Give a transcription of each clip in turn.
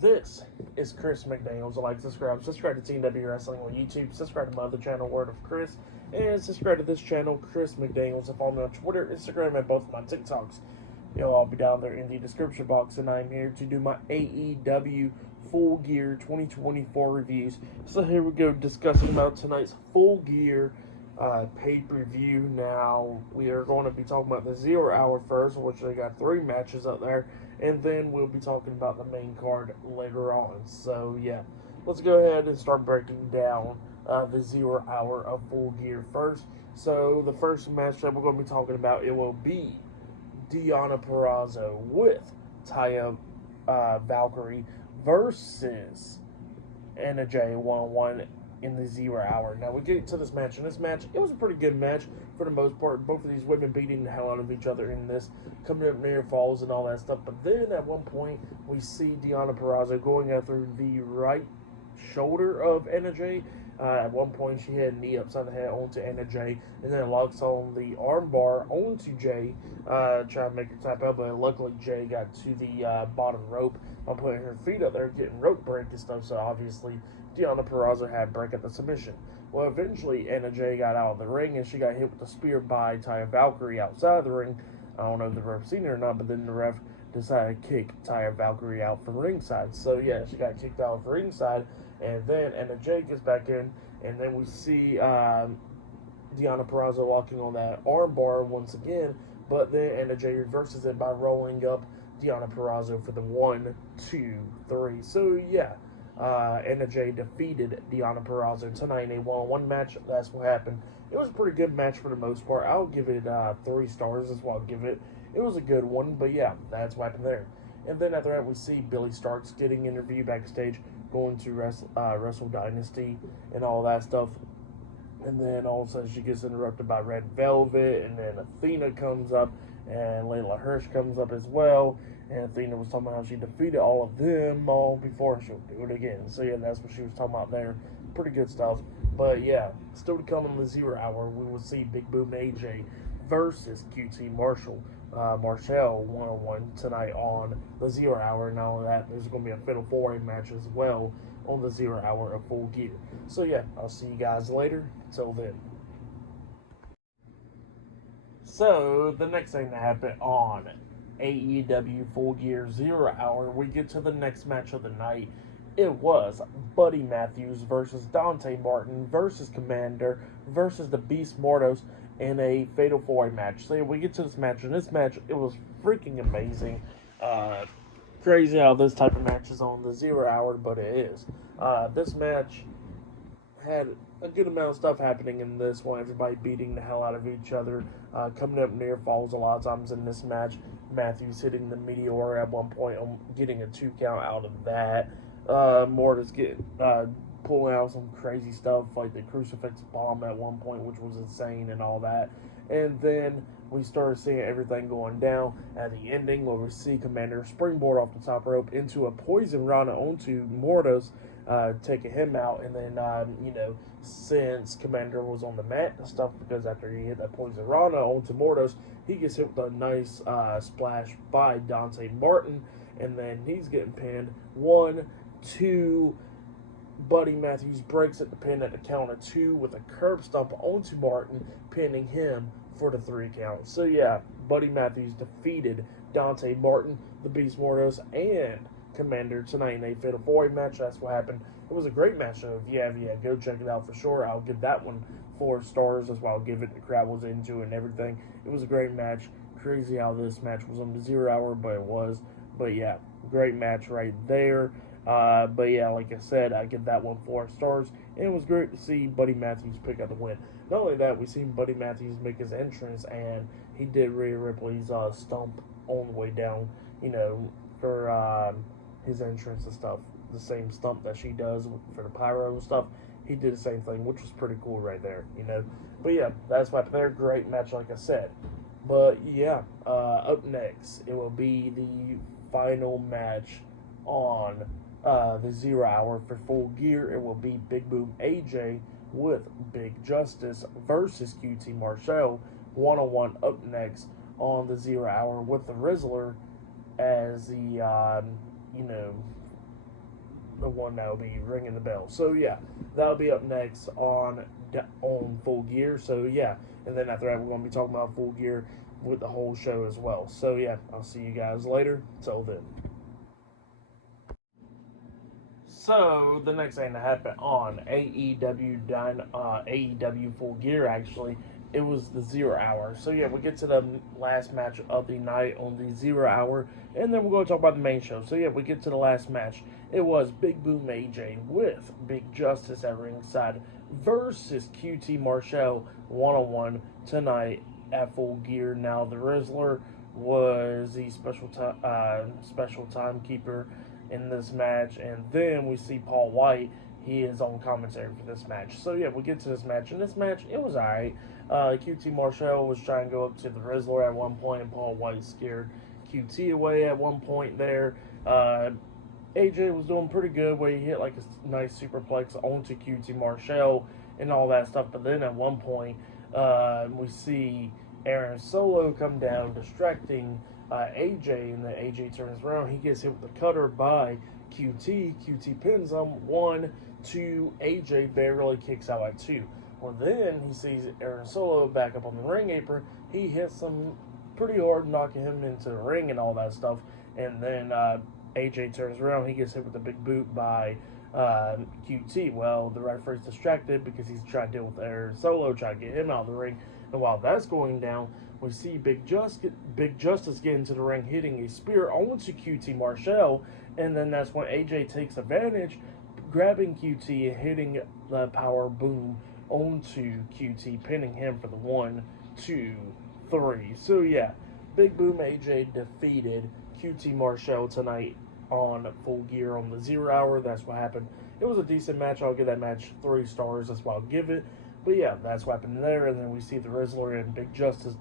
This is Chris McDaniels. Like, subscribe to TW Wrestling on YouTube, subscribe to my other channel, Word of Chris, and subscribe to this channel, Chris McDaniels, and follow me on Twitter, Instagram, and both of my TikToks. They'll all be down there in the description box, and I'm here to do my AEW Full Gear 2024 reviews. So here we go, discussing about tonight's Full Gear pay-per-view. Now, we are going to be talking about the 0 Hour first, which they got 3 matches up there, and then we'll be talking about the main card later on. So, yeah, let's go ahead and start breaking down the 0 Hour of Full Gear first. So, the first match that we're going to be talking about, it will be Deonna Purrazzo with Taya Valkyrie versus Anna Jay one-on-one in the 0 Hour. Now we get to this match. In this match, it was a pretty good match for the most part. Both of these women beating the hell out of each other in this, coming up near falls and all that stuff. But then at one point, we see Deonna Purrazzo going after the right shoulder of Anna Jay. At one point, she had a knee upside the head onto Anna Jay, and then locks on the armbar onto Jay, trying to make her tap out. But luckily, Jay got to the bottom rope by putting her feet up there, getting rope break and stuff. So obviously, Deonna Purrazzo had break at the submission. Well, eventually, Anna Jay got out of the ring, and she got hit with a spear by Taya Valkyrie outside of the ring. I don't know if the ref seen it or not, but then the ref decided to kick Taya Valkyrie out from ringside. So yeah, she got kicked out of ringside. And then Anna Jay gets back in, and then we see Deonna Purrazzo walking on that armbar once again, but then Anna Jay reverses it by rolling up Deonna Purrazzo for the 1, 2, 3. So yeah, Anna Jay defeated Deonna Purrazzo tonight in a one-on-one match. That's what happened. It was a pretty good match for the most part. I'll give it 3 stars. That's what I'll give it. It was a good one, but yeah, that's what happened there. And then after that, we see Billy Starks getting interviewed backstage, going to Wrestle Dynasty and all that stuff. And then all of a sudden she gets interrupted by Red Velvet, and then Athena comes up, and Layla Hirsch comes up as well. And Athena was talking about how she defeated all of them all before, she'll do it again. So yeah, that's what she was talking about there. Pretty good stuff. But yeah, still to come on the 0 Hour, we will see Big Boom AJ versus QT Marshall one-on-one tonight on the 0 Hour. And all of that, there's going to be a Fatal 4-Way match as well on the 0 Hour of Full Gear. So yeah, I'll see you guys later. Till then. So the next thing that happened on AEW Full Gear 0 Hour, we get to the next match of the night. It was Buddy Matthews versus Dante Martin versus Commander versus the Beast Mortos in a Fatal 4-Way match. So we get to this match, and this match, it was freaking amazing. Crazy how this type of match is on the 0 Hour, but it is. This match had a good amount of stuff happening in this one. Everybody beating the hell out of each other, coming up near falls a lot of times in this match. Matthews hitting the Meteor at one point, getting a 2 count out of that. Mortis pulling out some crazy stuff like the Crucifix Bomb at one point, which was insane and all that. And then we started seeing everything going down at the ending, where we see Commander springboard off the top rope into a Poison Rana onto Mortis, taking him out. And then, since Commander was on the mat and stuff, because after he hit that Poison Rana onto Mortis, he gets hit with a nice splash by Dante Martin, and then he's getting pinned. 1, 2, Buddy Matthews breaks at the pin at the count of 2 with a curb stomp onto Martin, pinning him for the 3 count. So yeah, Buddy Matthews defeated Dante Martin, the Beast Mortos, and Commander tonight in a Fatal 4-Way match. That's what happened. It was a great match, so if you have, go check it out for sure. I'll give that one 4 stars. That's why I'll give it. The crowd was into it and everything. It was a great match. Crazy how this match was on the 0 Hour, but it was. But yeah, great match right there. But yeah, like I said, I give that one 4 stars. And it was great to see Buddy Matthews pick up the win. Not only that, we seen Buddy Matthews make his entrance, and he did Rhea Ripley's stomp on the way down, for his entrance and stuff. The same stump that she does for the pyro and stuff. He did the same thing, which was pretty cool right there, But yeah, that's why they're great match, like I said. But yeah, up next, it will be the final match on the 0 Hour for Full Gear. It will be Big Boom AJ with Big Justice versus QT Marshall one-on-one up next on the 0 Hour with the Rizzler as the the one that will be ringing the bell. So yeah, that'll be up next on Full Gear. So yeah, and then after that we're going to be talking about Full Gear with the whole show as well. So yeah, I'll see you guys later. Till then. So the next thing that happened on AEW Full Gear, actually, it was the 0 Hour. So yeah, we get to the last match of the night on the 0 Hour, and then we're going to talk about the main show. So yeah, we get to the last match. It was Big Boom AJ with Big Justice at ringside versus QT Marshall 1-on-1 tonight at Full Gear. Now the Rizzler was the special timekeeper in this match, and then we see Paul White. He is on commentary for this match. So yeah, we get to this match. In this match, it was alright. QT Marshall was trying to go up to the Rizzler at one point, and Paul White scared QT away at one point there. AJ was doing pretty good where he hit like a nice superplex onto QT Marshall and all that stuff. But then at one point, we see Aaron Solo come down, distracting AJ, and then AJ turns around. He gets hit with a cutter by QT. QT pins him 1, 2. AJ barely kicks out at 2. Well, then he sees Aaron Solo back up on the ring apron. He hits him pretty hard, knocking him into the ring and all that stuff. And then AJ turns around. He gets hit with a big boot by QT. Well, the referee's distracted because he's trying to deal with Aaron Solo, trying to get him out of the ring. And while that's going down, we see Big Justice get into the ring, hitting a spear onto QT Marshall, and then that's when AJ takes advantage, grabbing QT and hitting the power boom onto QT, pinning him for the 1, 2, 3. So yeah, Big Boom AJ defeated QT Marshall tonight on Full Gear on the 0 Hour. That's what happened. It was a decent match. I'll give that match 3 stars. That's what I'll give it. But yeah, that's what happened there. And then we see the Rizzler and Big Justice,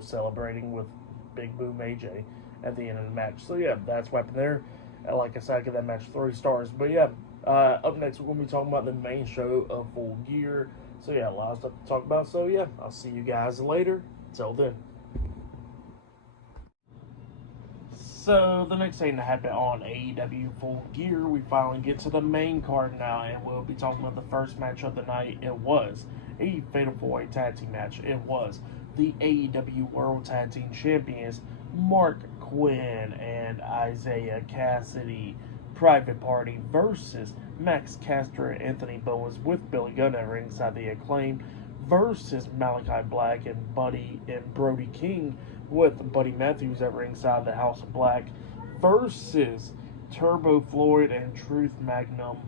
celebrating with Big Boom AJ at the end of the match. So yeah, that's what happened there. Like I said, I give that match 3 stars. But yeah, up next we're going to be talking about the main show of Full Gear. So yeah, a lot of stuff to talk about. So yeah, I'll see you guys later. Till then. So the next thing that happened on AEW Full Gear, we finally get to the main card now, and we'll be talking about the first match of the night. It was a Fatal 4-Way Tag Team match. It was the AEW World Tag Team Champions Mark Quinn and Isaiah Cassidy Private Party versus Max Caster and Anthony Bowens with Billy Gunn at ringside. The Acclaim versus Malachi Black and Brody King with Buddy Matthews at ringside. The House of Black versus Turbo Floyd and Truth Magnum,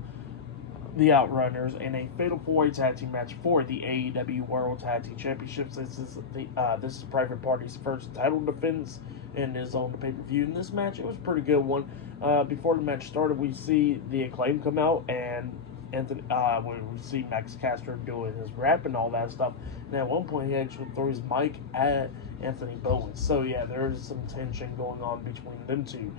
the Outrunners, in a Fatal 4-Way Tag Team match for the AEW World Tag Team Championships. This is Private Party's first title defense and is on the pay-per-view. In this match, it was a pretty good one. Before the match started, we see the Acclaim come out, and Anthony, we see Max Caster doing his rap and all that stuff. And at one point, he actually throws his mic at Anthony Bowens. So yeah, there's some tension going on between them two.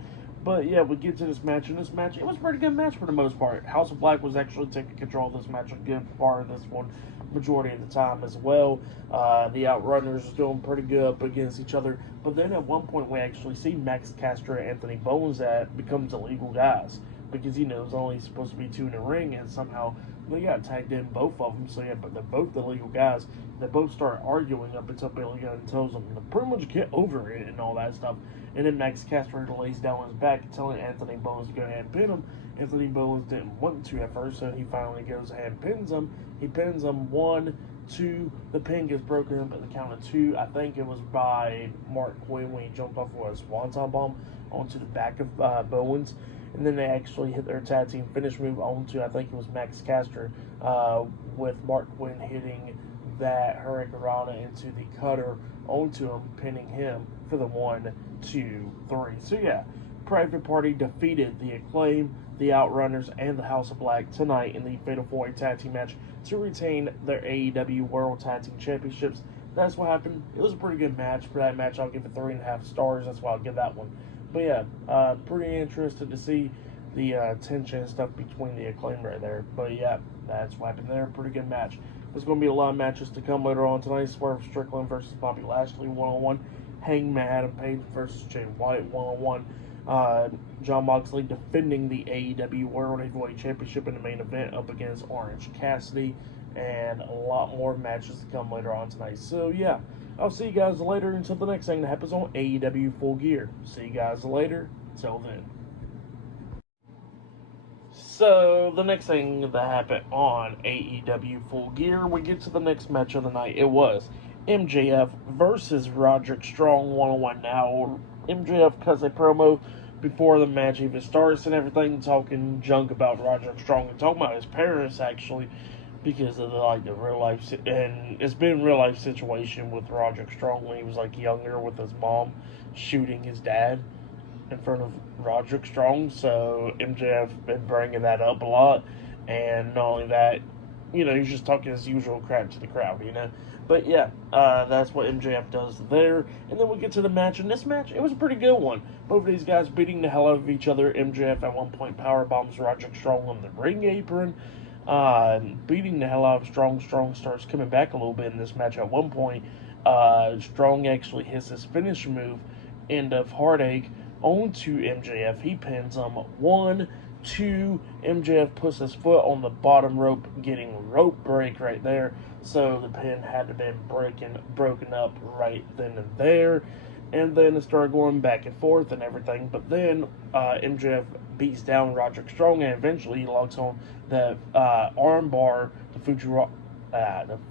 But yeah, we get to this match, and this match, it was a pretty good match for the most part. House of Black was actually taking control of this match a good part of this one, majority of the time as well. The Outrunners was doing pretty good up against each other. But then at one point, we actually see Max Caster and Anthony Bowens that becomes illegal guys. Because, there's only supposed to be 2 in the ring, and somehow they got tagged in, both of them. So, yeah, but they're both the legal guys. They both start arguing up until Billy Gunn tells them to pretty much get over it and all that stuff. And then Max Caster lays down on his back, telling Anthony Bowens to go ahead and pin him. Anthony Bowens didn't want to at first, so he finally goes ahead and pins him. He pins him 1, 2. The pin gets broken up at the count of 2. I think it was by Mark Quinn when he jumped off of a Swanton Bomb onto the back of Bowens. And then they actually hit their tag team finish move onto, I think it was Max Caster, with Mark Quinn hitting that Hurricanrana into the cutter onto him, pinning him for the 1, 2, 3. So yeah, Private Party defeated the Acclaim, the Outrunners, and the House of Black tonight in the Fatal 4-Way Tag Team match to retain their AEW World Tag Team Championships. That's what happened. It was a pretty good match. For that match, I'll give it 3.5 stars. That's why I'll give that one. But yeah, pretty interested to see the tension and stuff between the Acclaim right there. But yeah, that's what happened there. Pretty good match. There's going to be a lot of matches to come later on tonight. Swerve Strickland versus Bobby Lashley 1-on-1. Hangman Adam Page versus Jay White 1-on-1. John Moxley defending the AEW World Heavyweight Championship in the main event up against Orange Cassidy, and a lot more matches to come later on tonight. So yeah, I'll see you guys later until the next thing that happens on AEW Full Gear. See you guys later. Till then. So, the next thing that happened on AEW Full Gear, we get to the next match of the night. It was MJF versus Roderick Strong one-on-one. Now, MJF cuts a promo before the match even starts and everything, talking junk about Roderick Strong and talking about his parents, actually, because of the real life, and it's been a real life situation with Roderick Strong when he was younger, with his mom shooting his dad in front of Roderick Strong. So MJF been bringing that up a lot, and not only that, he's just talking his usual crap to the crowd. But yeah, that's what MJF does there. And then we get to the match, and this match, it was a pretty good one. Both of these guys beating the hell out of each other. MJF at one point power bombs Roderick Strong on the ring apron, beating the hell out of Strong. Strong starts coming back a little bit in this match at one point. Strong actually hits his finish move, End of Heartache, onto MJF. He pins him. 1, 2. MJF puts his foot on the bottom rope, getting rope break right there. So the pin had to be broken up right then and there. And then it started going back and forth and everything. But then MJF beats down Roderick Strong, and eventually he locks on the armbar, the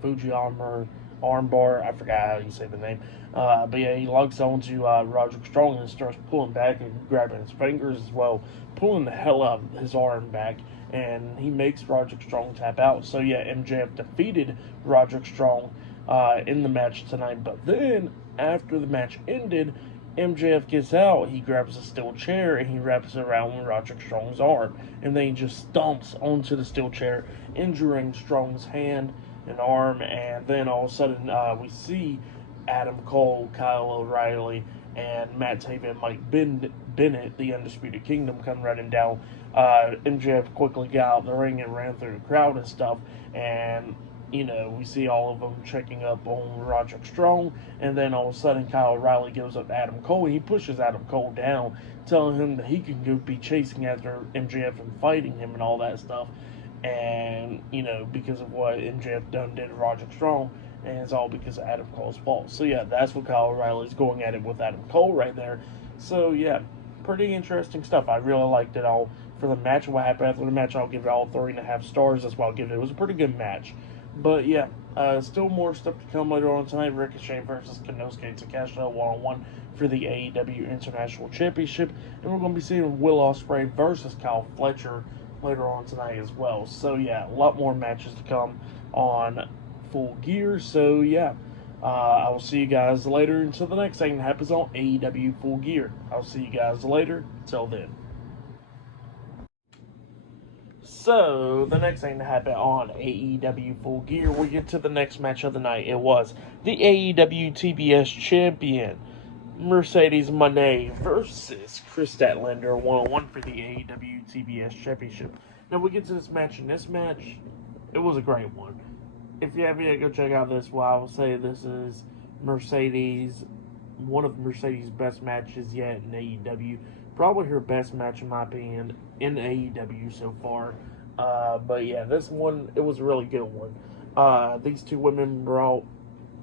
Fujiyama armbar. I forgot how you say the name. But yeah, he locks onto Roderick Strong and starts pulling back and grabbing his fingers as well, pulling the hell out of his arm back, and he makes Roderick Strong tap out. So yeah, MJF defeated Roderick Strong in the match tonight. But then, after the match ended, MJF gets out, he grabs a steel chair, and he wraps it around Roderick Strong's arm, and then he just stomps onto the steel chair, injuring Strong's hand and arm. And then all of a sudden, we see Adam Cole, Kyle O'Reilly, and Matt Taven and Mike Bennett, the Undisputed Kingdom, come running down. MJF quickly got out of the ring and ran through the crowd and stuff, and we see all of them checking up on Roderick Strong, and then all of a sudden Kyle O'Reilly goes up to Adam Cole, and he pushes Adam Cole down, telling him that he can go be chasing after MJF and fighting him and all that stuff, and because of what MJF done did to Roderick Strong, and it's all because of Adam Cole's fault. So yeah, that's what Kyle O'Reilly's going at it with Adam Cole right there. So yeah, pretty interesting stuff. I really liked it all. For the match, what happened after the match, I'll give it all 3.5 stars. That's what I'll give it. It was a pretty good match. But yeah, still more stuff to come later on tonight. Ricochet versus Konosuke Takeshita one-on-one for the AEW International Championship. And we're going to be seeing Will Ospreay versus Kyle Fletcher later on tonight as well. So yeah, a lot more matches to come on Full Gear. So yeah, I will see you guys later until the next thing that happens on AEW Full Gear. I'll see you guys later. Till then. So, the next thing that happened on AEW Full Gear, we get to the next match of the night. It was the AEW TBS Champion, Mercedes Moné versus Chris Statlander one-on-one for the AEW TBS Championship. Now, we get to this match, and this match, it was a great one. If you haven't yet, go check out this one. I will say this is one of Mercedes' best matches yet in AEW. Probably her best match, in my opinion, in AEW so far. But yeah, this one, it was a really good one. These two women brought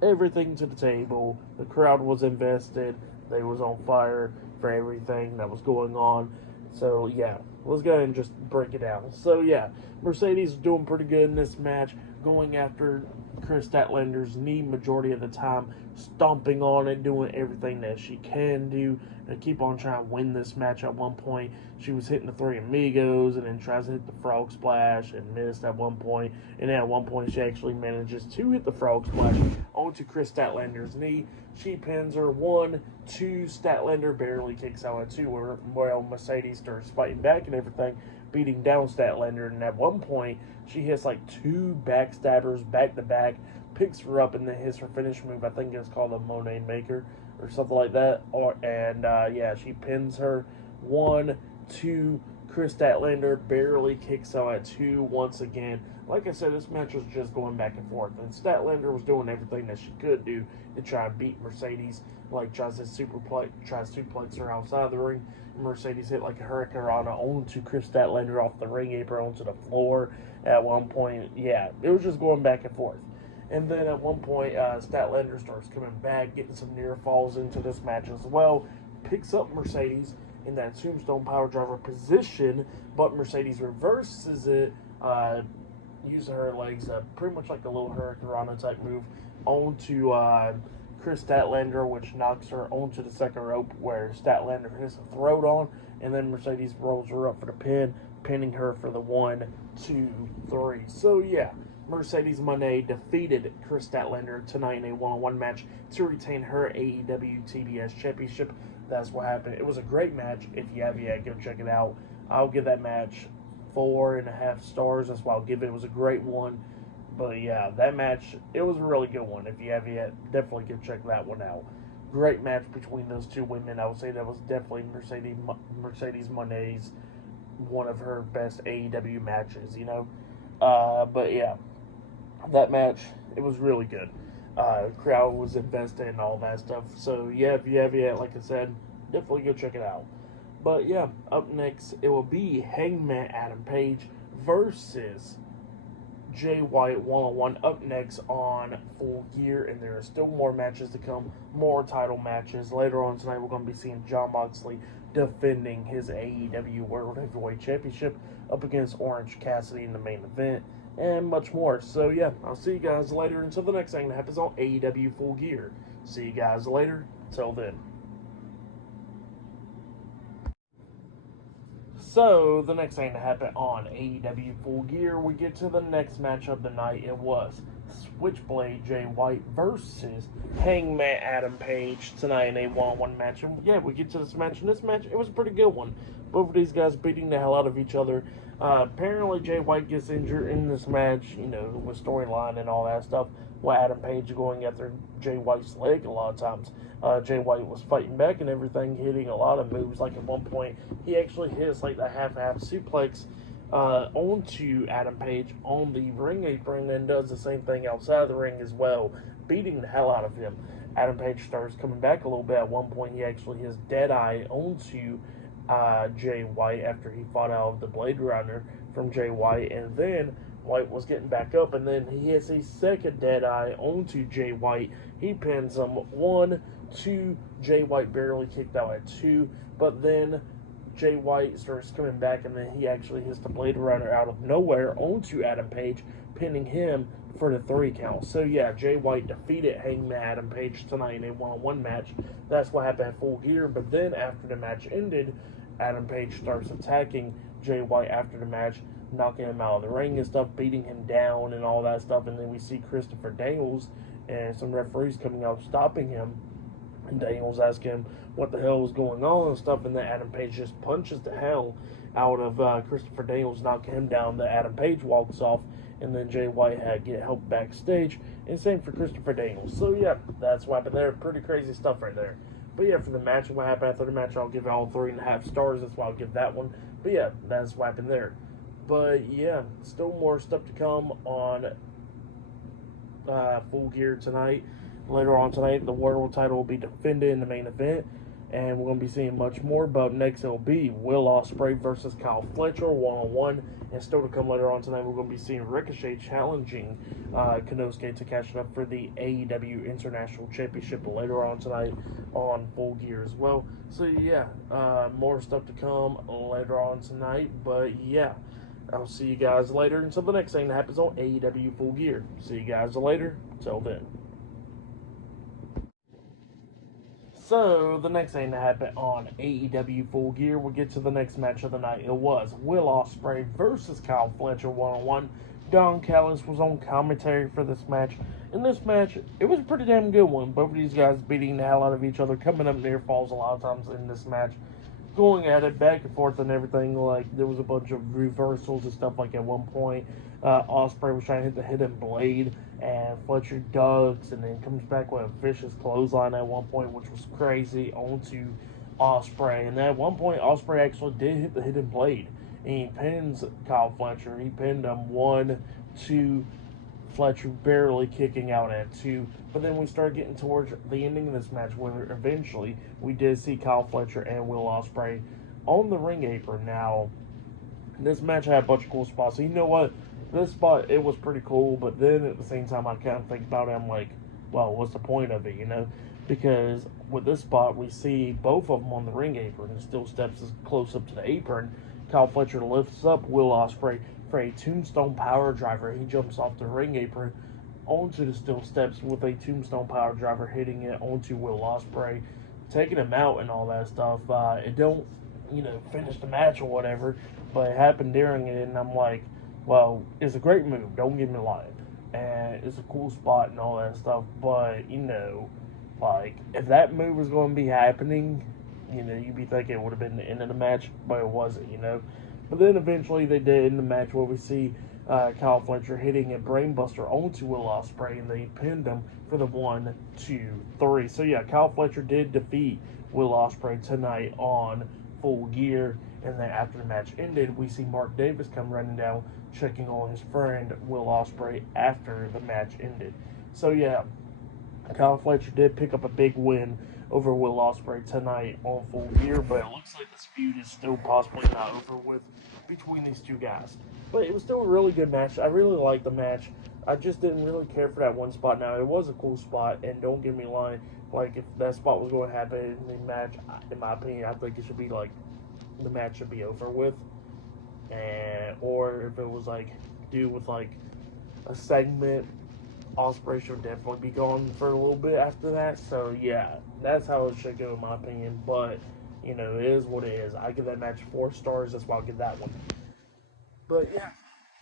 everything to the table. The crowd was invested. They was on fire for everything that was going on. So yeah, let's go ahead and just break it down. So yeah, Mercedes is doing pretty good in this match, going after Chris Statlander's knee majority of the time, stomping on it, doing everything that she can do, and keep on trying to win this match. At one point, she was hitting the Three Amigos, and then tries to hit the Frog Splash, and missed at one point, and then at one point, she actually manages to hit the Frog Splash onto Chris Statlander's knee. She pins her. 1, 2, Statlander barely kicks out at 2, where Mercedes starts fighting back and everything, beating down Statlander, and at one point, she hits 2 backstabbers back to back, picks her up, and then hits her finish move. I think it's called a Monet Maker or something like that. Yeah, she pins her. 1, 2, Chris Statlander barely kicks out at 2 once again. Like I said, this match was just going back and forth, and Statlander was doing everything that she could do to try and beat Mercedes. Like tries to suplex her outside the ring. Mercedes hit like a hurricanrana onto Chris Statlander off the ring apron onto the floor. At one point, yeah, it was just going back and forth. And then at one point, Statlander starts coming back, getting some near falls into this match as well. Picks up Mercedes in that tombstone power driver position, but Mercedes reverses it, using her legs, pretty much like a little hurricanrana type move, onto Chris Statlander, which knocks her onto the second rope where Statlander hits a throat on, and then Mercedes rolls her up for the pin, pinning her for the 1, 2, 3. So yeah, Mercedes Moné defeated Chris Statlander tonight in a one-on-one match to retain her AEW TBS Championship. That's what happened. It was a great match. If you have yet, go check it out. I'll give that match 4.5 stars. That's why I'll give it. It was a great one. But yeah, that match, it was a really good one. If you have yet, definitely go check that one out. Great match between those two women. I would say that was definitely Mercedes Moné's one of her best AEW matches, you know. But yeah, that match, it was really good. Crowd was invested in all that stuff. So yeah, if you have yet, like I said, definitely go check it out. But yeah, up next, it will be Hangman Adam Page versus Jay White one-on-one up next on Full Gear, and there are still more matches to come, more title matches. Later on tonight, we're going to be seeing Jon Moxley defending his AEW World Heavyweight Championship up against Orange Cassidy in the main event, and much more. So yeah, I'll see you guys later until the next thing that happens on AEW Full Gear. See you guys later. Till then. So, the next thing to happen on AEW Full Gear, we get to the next match of the night. It was Switchblade Jay White versus Hangman Adam Page tonight in a one-on-one match. And yeah, we get to this match, and this match, it was a pretty good one. Both of these guys beating the hell out of each other. Apparently, Jay White gets injured in this match, you know, with storyline and all that stuff, while Adam Page going after Jay White's leg a lot of times. Jay White was fighting back and everything, hitting a lot of moves. Like at one point, he actually hits like the half-half suplex onto Adam Page on the ring apron, and does the same thing outside the ring as well, beating the hell out of him. Adam Page starts coming back a little bit. At one point, he actually hits Deadeye onto Jay White after he fought out of the Blade Runner from Jay White, and then White was getting back up, and then he hits a second Deadeye onto Jay White. He pins him 1, 2. Jay White barely kicked out at 2, but then Jay White starts coming back, and then he actually hits the Blade Runner out of nowhere onto Adam Page, pinning him for the 3 count. So yeah, Jay White defeated Hangman Adam Page tonight in a one-on-one match. That's what happened at Full Gear. But then after the match ended, Adam Page starts attacking Jay White after the match, knocking him out of the ring and stuff, beating him down and all that stuff. And then we see Christopher Daniels and some referees coming out stopping him, and Daniels asking him what the hell was going on and stuff, and then Adam Page just punches the hell out of Christopher Daniels, knocking him down. The Adam Page walks off, and then Jay White had to get help backstage, and same for Christopher Daniels. So yeah, that's what happened there. Pretty crazy stuff right there. But yeah, for the match and what happened after the match, I'll give it all 3.5 stars. That's why I'll give that one. But yeah, that's what happened there. But yeah, still more stuff to come on Full Gear tonight. Later on tonight, the world title will be defended in the main event, and we're going to be seeing much more. But next, it will be Will Ospreay versus Kyle Fletcher one-on-one. And still to come later on tonight, we're going to be seeing Ricochet challenging Konosuke Takeshita for the AEW International Championship later on tonight on Full Gear as well. So yeah, more stuff to come later on tonight. But yeah, I'll see you guys later until the next thing that happens on AEW Full Gear. See you guys later. Till then. So, the next thing that happened on AEW Full Gear, we'll get to the next match of the night. It was Will Ospreay versus Kyle Fletcher one-on-one. Don Callis was on commentary for this match. In this match, it was a pretty damn good one. Both of these guys beating the hell out of each other, coming up near falls a lot of times in this match, going at it back and forth and everything. Like, there was a bunch of reversals and stuff. Like, at one point, Ospreay was trying to hit the hidden blade, and Fletcher ducks and then comes back with a vicious clothesline at one point, which was crazy, onto Ospreay. And at one point, Ospreay actually did hit the hidden blade, and he pins Kyle Fletcher. He pinned him 1, 2, Fletcher barely kicking out at 2. But then we start getting towards the ending of this match where eventually we did see Kyle Fletcher and Will Ospreay on the ring apron. Now, this match had a bunch of cool spots. So you know what? This spot, it was pretty cool, but then at the same time, I kind of think about it. I'm like, well, what's the point of it, you know? Because with this spot, we see both of them on the ring apron. And still steps as close up to the apron. Kyle Fletcher lifts up Will Ospreay for a tombstone power driver. He jumps off the ring apron onto the steel steps with a tombstone power driver, hitting it onto Will Ospreay, taking him out and all that stuff. It don't, finish the match or whatever, but it happened during it, and I'm like, well, it's a great move, don't get me lying, and it's a cool spot and all that stuff, but, if that move was going to be happening, you'd be thinking it would have been the end of the match, but it wasn't, But then eventually they did in the match where we see Kyle Fletcher hitting a brainbuster onto Will Ospreay, and they pinned him for the 1, 2, 3. So yeah, Kyle Fletcher did defeat Will Ospreay tonight on Full Gear. And then after the match ended, we see Mark Davis come running down, checking on his friend Will Ospreay after the match ended. So yeah, Kyle Fletcher did pick up a big win over Will Ospreay tonight on Full Gear, but it looks like this feud is still possibly not over with between these two guys. But it was still a really good match. I really liked the match. I just didn't really care for that one spot. Now, it was a cool spot, and don't get me lying, like, if that spot was going to happen in the match, in my opinion, I think it should be, like, the match should be over with. Or if it was, like, do with, like, a segment, Ospreay should definitely be gone for a little bit after that. So, yeah, that's how it should go, in my opinion. But, it is what it is. I give that match 4 stars. That's why I'll give that one. But, yeah,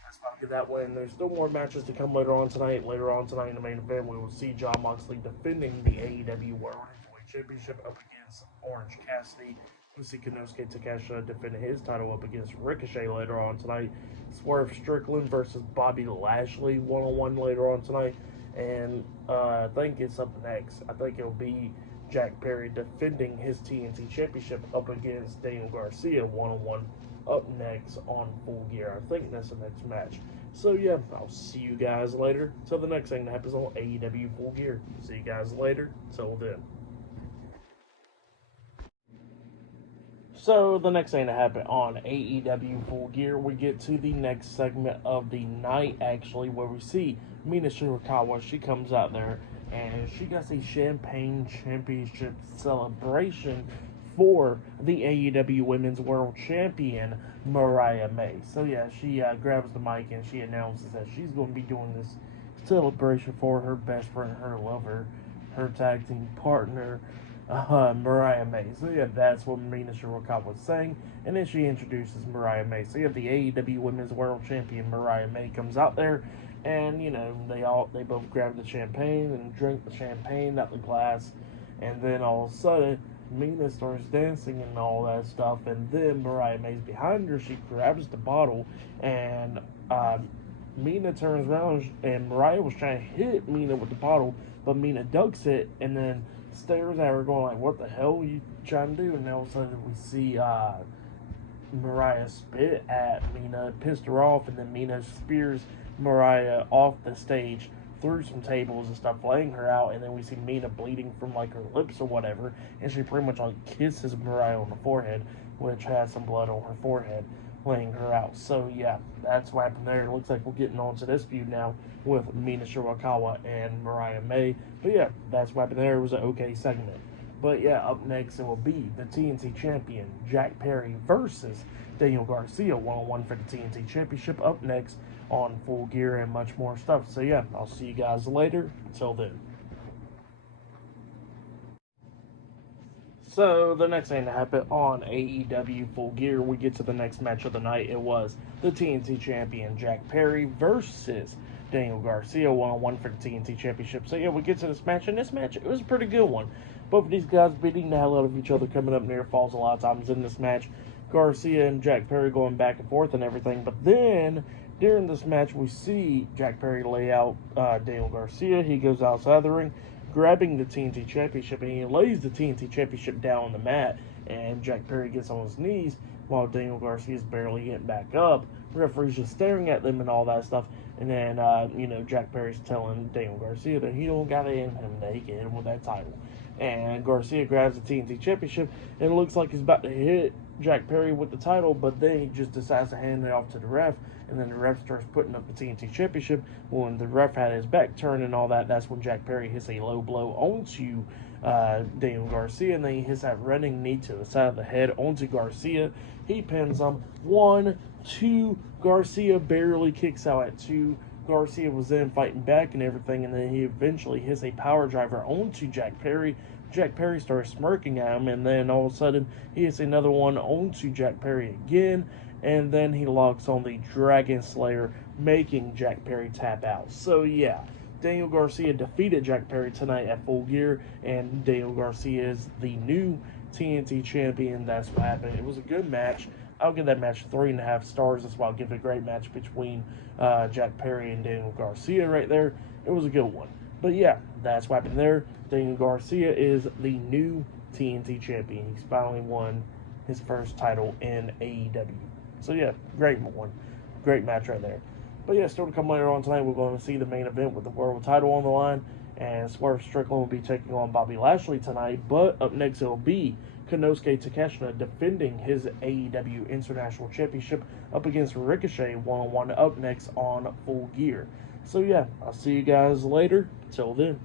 that's why I'll give that one. There's still more matches to come later on tonight. Later on tonight in the main event, we will see Jon Moxley defending the AEW World Heavyweight Championship up against Orange Cassidy. We'll see Konosuke Takeshita defending his title up against Ricochet later on tonight. Swerve Strickland versus Bobby Lashley one-on-one later on tonight. And I think it's up next. I think it'll be Jack Perry defending his TNT Championship up against Daniel Garcia one-on-one up next on Full Gear. I think that's the next match. So yeah, I'll see you guys later. Till the next thing that happens on AEW Full Gear. See you guys later. Till then. So the next thing that happened on AEW Full Gear, we get to the next segment of the night, actually, where we see Mina Shirakawa. She comes out there and she gets a Champagne Championship celebration for the AEW Women's World Champion, Mariah May. So yeah, she grabs the mic and she announces that she's going to be doing this celebration for her best friend, her lover, her tag team partner, Mariah May. So yeah, that's what Mina Shirakawa was saying, and then she introduces Mariah May. So you have the AEW Women's World Champion Mariah May comes out there, and they both grab the champagne and drink the champagne out the glass, and then all of a sudden Mina starts dancing and all that stuff, and then Mariah May's behind her. She grabs the bottle, and Mina turns around, and Mariah was trying to hit Mina with the bottle, but Mina ducks it, and then stares at her going like, what the hell are you trying to do? And all of a sudden we see Mariah spit at Mina, pissed her off, and then Mina spears Mariah off the stage through some tables and stuff, laying her out, and then we see Mina bleeding from like her lips or whatever, and she pretty much like kisses Mariah on the forehead, which has some blood on her forehead, laying her out. So yeah, that's what happened there. It looks like we're getting on to this feud now with Mina Shirakawa and Mariah May. But yeah, that's what happened there. It was an okay segment. But yeah, up next it will be the TNT Champion, Jack Perry versus Daniel Garcia, one-on-one for the TNT Championship up next on Full Gear and much more stuff. So yeah, I'll see you guys later. Until then. So the next thing that happened on AEW Full Gear, we get to the next match of the night. It was the TNT Champion Jack Perry versus Daniel Garcia, one-on-one for the TNT Championship. So yeah, we get to this match, and this match, it was a pretty good one. Both of these guys beating the hell out of each other, coming up near falls a lot of times in this match. Garcia and Jack Perry going back and forth and everything. But then, during this match, we see Jack Perry lay out Daniel Garcia. He goes outside the ring, grabbing the TNT Championship, and he lays the TNT Championship down on the mat, and Jack Perry gets on his knees, while Daniel Garcia's barely getting back up. Referee's just staring at them and all that stuff. And then, Jack Perry's telling Daniel Garcia that he don't got it in him, that he can hit him with that title. And Garcia grabs the TNT Championship, and it looks like he's about to hit Jack Perry with the title, but then he just decides to hand it off to the ref, and then the ref starts putting up the TNT Championship. When the ref had his back turned and all that, that's when Jack Perry hits a low blow onto Daniel Garcia, and then he hits that running knee to the side of the head onto Garcia. He pins him. 1, 2. Garcia barely kicks out at 2. Garcia was then fighting back and everything, and then he eventually hits a power driver onto Jack Perry. Jack Perry starts smirking at him, and then all of a sudden he hits another one onto Jack Perry again, and then he locks on the Dragon Slayer, making Jack Perry tap out. So yeah, Daniel Garcia defeated Jack Perry tonight at Full Gear, and Daniel Garcia is the new TNT champion. That's what happened. It was a good match. I'll give that match 3.5 stars. That's why I'll give it a great match between Jack Perry and Daniel Garcia right there. It was a good one. But yeah, that's what happened there. Daniel Garcia is the new TNT champion. He's finally won his first title in AEW. So yeah, great one. Great match right there. But yeah, still to come later on tonight, we're going to see the main event with the world title on the line. And Swerve Strickland will be taking on Bobby Lashley tonight. But up next, it'll be Konosuke Takeshita defending his AEW International Championship up against Ricochet one-on-one up next on Full Gear. So yeah, I'll see you guys later. Till then.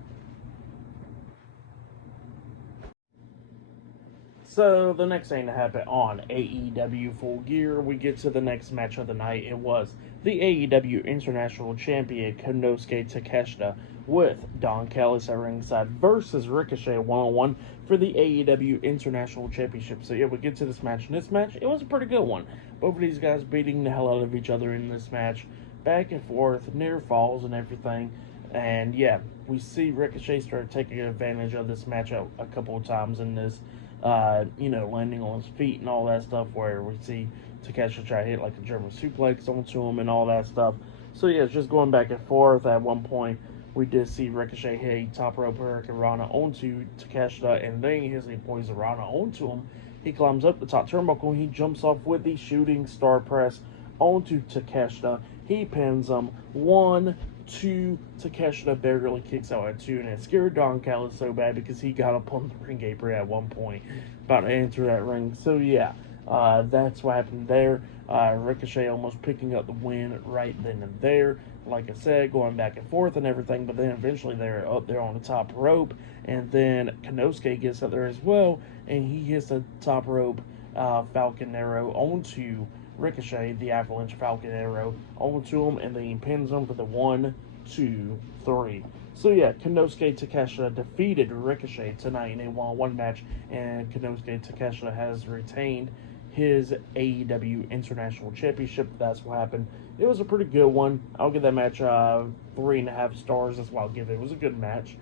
So the next thing to happen on AEW Full Gear, we get to the next match of the night. It was the AEW International Champion Konosuke Takeshita with Don Callis at ringside versus Ricochet one-on-one for the AEW International Championship. So yeah, we get to this match. And this match, it was a pretty good one. Both of these guys beating the hell out of each other in this match. Back and forth, near falls and everything. And yeah, we see Ricochet start taking advantage of this match a couple of times in this, landing on his feet and all that stuff, where we see Takeshita try to hit like a German suplex onto him and all that stuff. So yeah, it's just going back and forth. At one point, we did see Ricochet hit a top rope Hurricane Rana onto Takeshita, and then he hits a Poison Rana onto him. He climbs up the top turnbuckle, and he jumps off with the Shooting Star Press onto Takeshita. He pins him. 1, 2. Takeshita barely kicks out at 2, and it scared Don Callis so bad because he got up on the ring apron at one point, about to enter that ring. So yeah, that's what happened there. Ricochet almost picking up the win right then and there. Like I said, going back and forth and everything, but then eventually they're up there on the top rope, and then Konosuke gets up there as well, and he hits a top rope Falcon Arrow onto Ricochet, the Avalanche Falcon Arrow onto him, and then he pins him for the 1, 2, 3. So yeah, Konosuke Takeshita defeated Ricochet tonight in a one-on-one match, and Konosuke Takeshita has retained his AEW International Championship. That's what happened. It was a pretty good one. I'll give that match 3.5 stars. That's what I'll give it. It was a good match.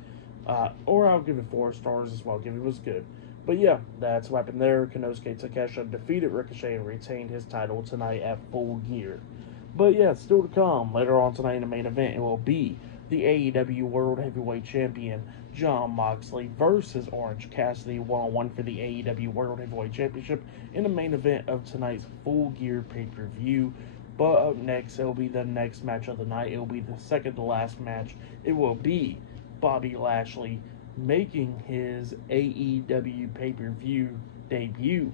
Or I'll give it 4 stars. That's what I'll give it. It was good. But yeah, that's what happened there. Konosuke Takeshita defeated Ricochet and retained his title tonight at Full Gear. But yeah, still to come later on tonight in the main event, it will be the AEW World Heavyweight Champion Jon Moxley versus Orange Cassidy one-on-one for the AEW World Heavyweight Championship in the main event of tonight's Full Gear pay-per-view. But up next, it will be the next match of the night. It will be the second to last match. It will be Bobby Lashley making his AEW pay-per-view debut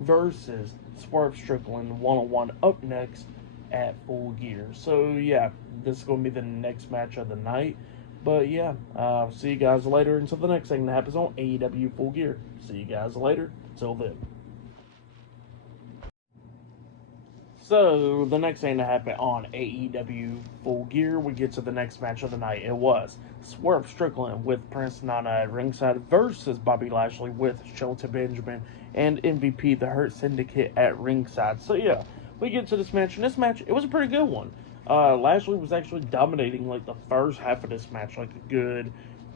versus Swerve Strickland one-on-one up next at Full Gear. So yeah, this is going to be the next match of the night. But yeah, see you guys later until the next thing that happens on AEW Full Gear. See you guys later. Till then. So, the next thing that happened on AEW Full Gear, we get to the next match of the night. It was Swerve Strickland with Prince Nana at ringside versus Bobby Lashley with Shelton Benjamin and MVP, the Hurt Syndicate, at ringside. So, yeah, we get to this match, and this match, it was a pretty good one. Lashley was actually dominating, like, the first half of this match, like a good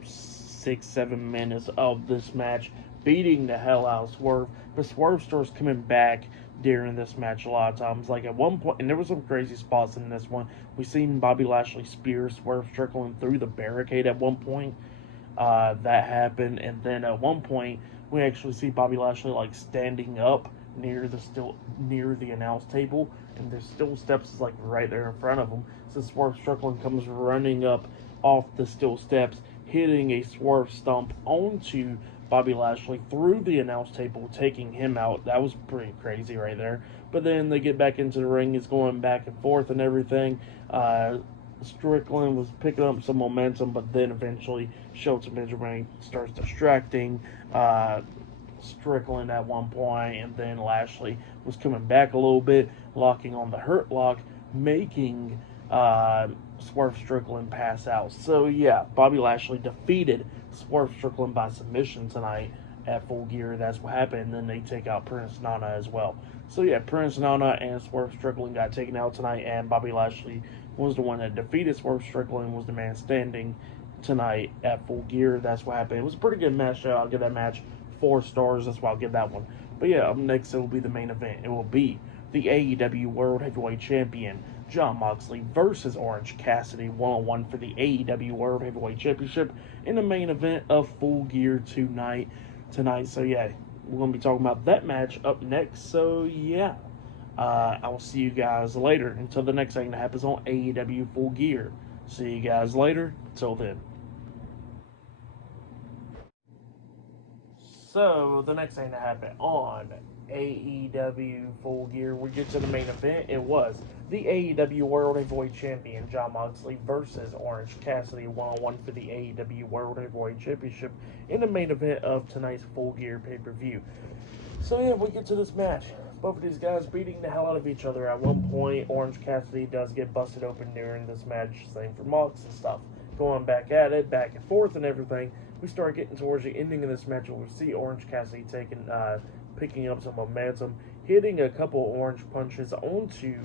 6-7 minutes of this match, beating the hell out of Swerve. But Swerve starts coming back during this match a lot of times. Like at one point, and there were some crazy spots in this one. We seen Bobby Lashley spear Swerve Strickland through the barricade at one point. That happened, and then at one point we actually see Bobby Lashley like standing up near the announce table, and there's steel steps like right there in front of him. So Swerve Strickland comes running up off the steel steps, hitting a swerve stomp onto Bobby Lashley through the announce table, taking him out. That was pretty crazy right there. But then they get back into the ring. It's going back and forth and everything. Strickland was picking up some momentum, but then eventually Shelton Benjamin starts distracting Strickland at one point, and then Lashley was coming back a little bit, locking on the Hurt Lock, making Swerve Strickland pass out. So yeah, Bobby Lashley defeated Swerve Strickland by submission tonight at Full Gear. That's what happened. And then they take out Prince Nana as well. So yeah, Prince Nana and Swerve Strickland got taken out tonight, and Bobby Lashley was the one that defeated Swerve Strickland, was the man standing tonight at Full Gear. That's what happened. It was a pretty good match. I'll give that match 4 stars. That's why I'll give that one. But yeah, up next it will be the main event. It will be the AEW World Heavyweight Champion Jon Moxley versus Orange Cassidy, 1-on-1 for the AEW World Heavyweight Championship in the main event of Full Gear tonight. So yeah, we're going to be talking about that match up next. So yeah, I will see you guys later until the next thing that happens on AEW Full Gear. See you guys later. Until then. So the next thing that happened on AEW Full Gear, we get to the main event. It was the AEW World Heavyweight Champion Jon Moxley versus Orange Cassidy, 1-on-1 for the AEW World Heavyweight Championship in the main event of tonight's Full Gear pay-per-view. So yeah, we get to this match. Both of these guys beating the hell out of each other. At one point, Orange Cassidy does get busted open during this match. Same for Mox and stuff. Going back at it, back and forth and everything. We start getting towards the ending of this match, and we see Orange Cassidy picking up some momentum, hitting a couple orange punches onto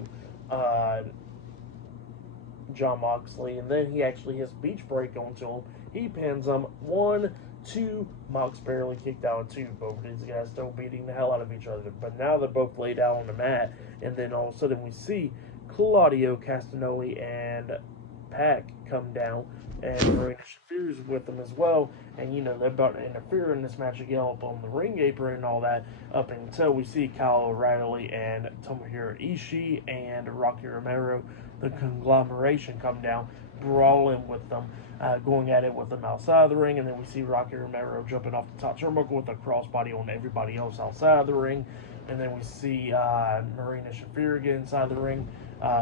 Jon Moxley, and then he actually hits beach break onto him. He pins him 1, 2. Mox barely kicked out 2. Both of these guys still beating the hell out of each other, but now they're both laid out on the mat, and then all of a sudden we see Claudio Castagnoli and Pac come down, and Marina Shafir is with them as well, and they're about to interfere in this match again up on the ring apron and all that, up until we see Kyle O'Reilly and Tomohiro Ishii and Rocky Romero, the conglomeration, come down, brawling with them, going at it with them outside of the ring, and then we see Rocky Romero jumping off the top turnbuckle with a crossbody on everybody else outside of the ring, and then we see Marina Shafir get inside the ring,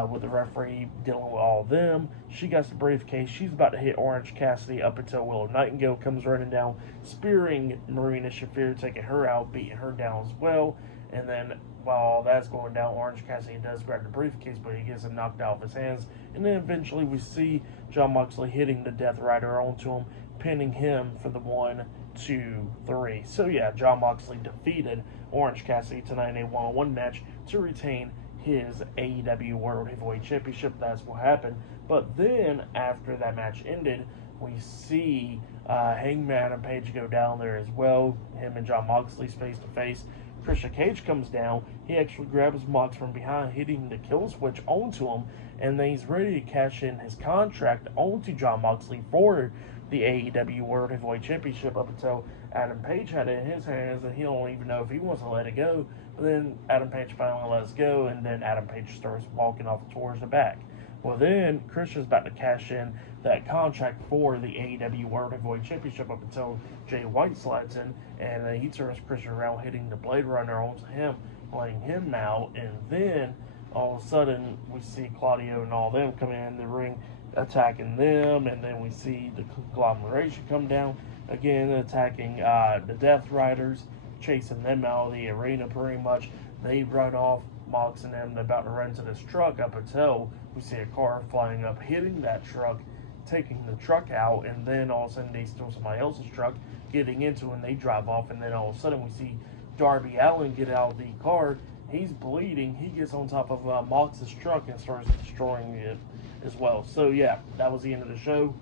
with the referee dealing with all of them. She got the briefcase. She's about to hit Orange Cassidy up until Willow Nightingale comes running down, spearing Marina Shafir, taking her out, beating her down as well. And then while all that's going down, Orange Cassidy does grab the briefcase, but he gets it knocked out of his hands. And then eventually we see Jon Moxley hitting the Death Rider onto him, pinning him for the 1, 2, 3. So yeah, Jon Moxley defeated Orange Cassidy tonight in a 1-on-1 match to retain his AEW World Heavyweight Championship. That's what happened. But then, after that match ended, we see Hangman Adam Page go down there as well. Him and Jon Moxley's face to face. Christian Cage comes down. He actually grabs Mox from behind, hitting the kill switch onto him, and then he's ready to cash in his contract onto Jon Moxley for the AEW World Heavyweight Championship up until Adam Page had it in his hands, and he don't even know if he wants to let it go. But then Adam Page finally lets go, and then Adam Page starts walking off towards the back. Well, then Christian's about to cash in that contract for the AEW World Heavyweight Championship up until Jay White slides in, and then he turns Christian around, hitting the Blade Runner onto him, laying him out, and then all of a sudden we see Claudio and all them come in the ring, attacking them, and then we see the conglomeration come down again, attacking the Death Riders, chasing them out of the arena pretty much. They run off, Mox and them, they're about to run to this truck up until we see a car flying up, hitting that truck, taking the truck out, and then all of a sudden they steal somebody else's truck, getting into it, and they drive off, and then all of a sudden we see Darby Allin get out of the car. He's bleeding. He gets on top of Mox's truck and starts destroying it as well. So yeah, that was the end of the show.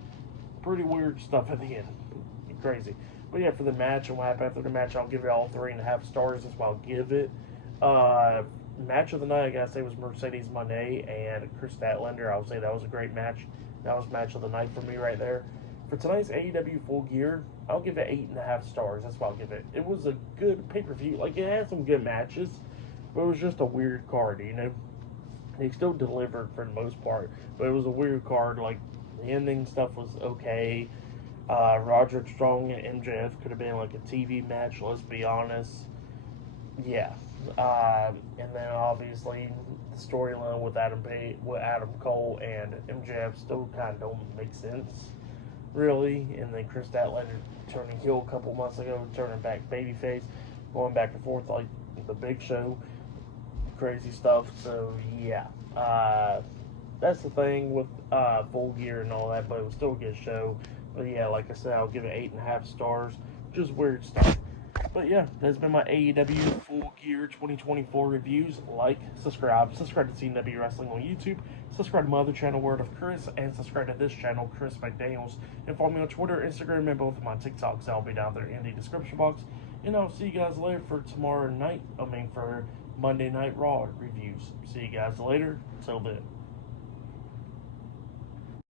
Pretty weird stuff at the end. Crazy. But yeah, for the match and what happened after the match, I'll give it all 3.5 stars. That's what I'll give it. Match of the night, I gotta say, was Mercedes Moné and Chris Statlander. I would say that was a great match. That was match of the night for me right there. For tonight's AEW Full Gear, I'll give it 8.5 stars. That's what I'll give it. It was a good pay-per-view. Like, it had some good matches. But it was just a weird card, you know. He still delivered for the most part, but it was a weird card. Like, the ending stuff was okay. Roderick Strong and MJF could have been like a TV match, let's be honest. Yeah. And then obviously the storyline with Adam Cole and MJF still kind of don't make sense, really. And then Chris Statlander turning heel a couple months ago, turning back babyface, going back and forth like the Big Show, crazy stuff. So yeah, that's the thing with Full Gear and all that, but it was still a good show. But yeah, like I said, I'll give it 8.5 stars. Just weird stuff. But yeah, that's been my AEW Full Gear 2024 reviews. Like, subscribe to CW Wrestling on YouTube, subscribe to my other channel, Word of Chris, and subscribe to this channel, Chris McDaniels. And follow me on Twitter, Instagram, and both of my TikToks. I'll be down there in the description box. And I'll see you guys later for for Monday Night Raw reviews. See you guys later. Till then.